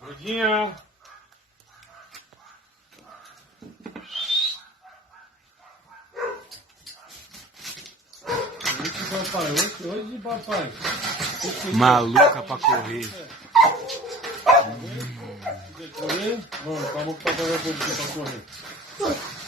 Gordinha. Hoje, papai. Maluca pra correr. Quer correr? Vamos, calma que o papai vai pôr você pra correr.